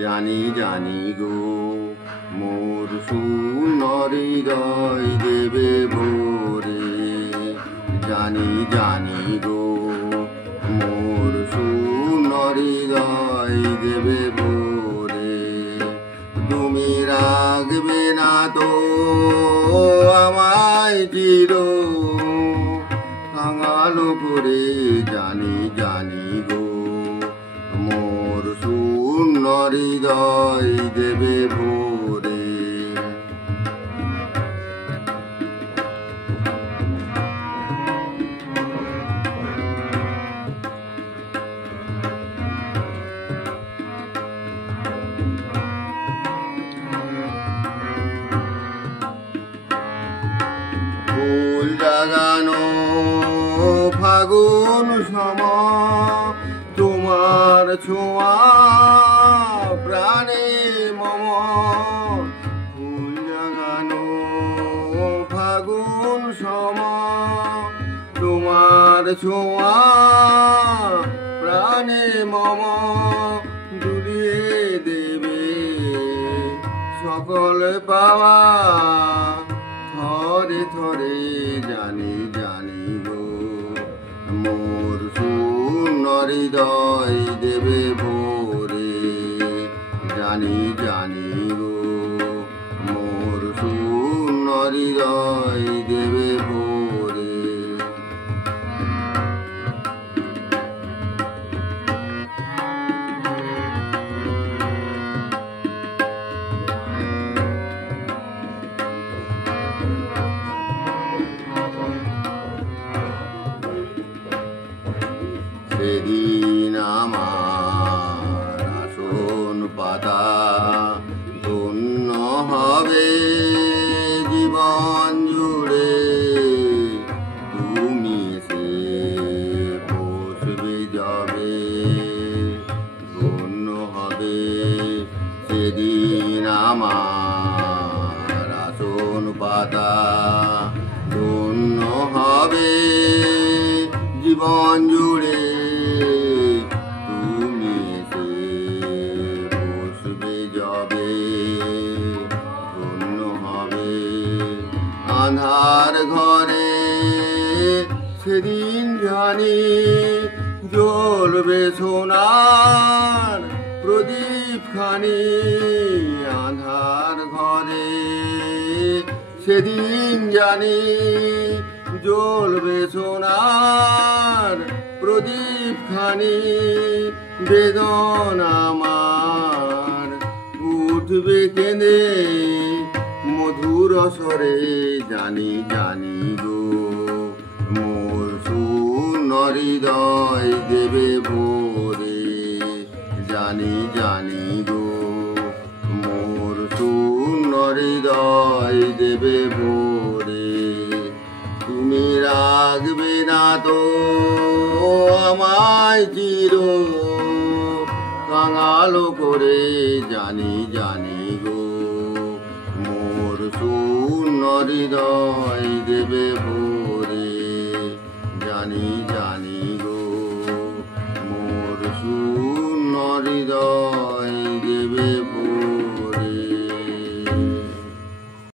জানি জানি গো মোর শূন্য হৃদয় দেবে ভরে। জানি জানি গো মোর শূন্য হৃদয় দেবে ভরে। তুমি রাখবে না তো আমায় চির কাঙাল করে। জানি জানি গো মোর শূন্য হৃদয় দেবে ভরে। ফুল জাগানো ফাগুন সময় তোমার ছোঁয়া প্রাণে মম। ফুল জাগানো ফাগুন সময় তোমার ছোঁয়া প্রাণে মম। দুলিয়ে দেবে সকল পাওয়া থরে থরে। জানি জানি গো মোর শূন্য হৃদয় দেবে ভরে। জানি জানি গো মোর শূন্য হৃদয় দেবে ভরে। সেদিন আমার আসন পাতা ধন্য হবে জীবন জুড়ে। তুমি এসে বসবে যাবে ধন্য হবে সেদিন আমার আসন পাতা ধন্য হবে জীবন জুড়ে। তুমি এসে বসবে যাবে ধন্য হবে। আঁধার ঘরে সেদিন জানি জ্বলবে সোনার প্রদীপ খানি। আঁধার ঘরে সেদিন জানি জ্বলবে সোনার প্রদীপ খানি। বেদনা আমার উঠবে কেঁদে মধুর স্বরে। জানি জানি গো মোর শূন্য হৃদয় দেবে ভরে। জানি জানি গো মোর শূন্য হৃদয় দেবে ভরে। তুমি রাখবে না তো আমায় চির কাঙাল করে। জানি জানি গো মোর শূন্য হৃদয় দেবে ভরে। জানি জানি গো মোর শূন্য হৃদয় দেবে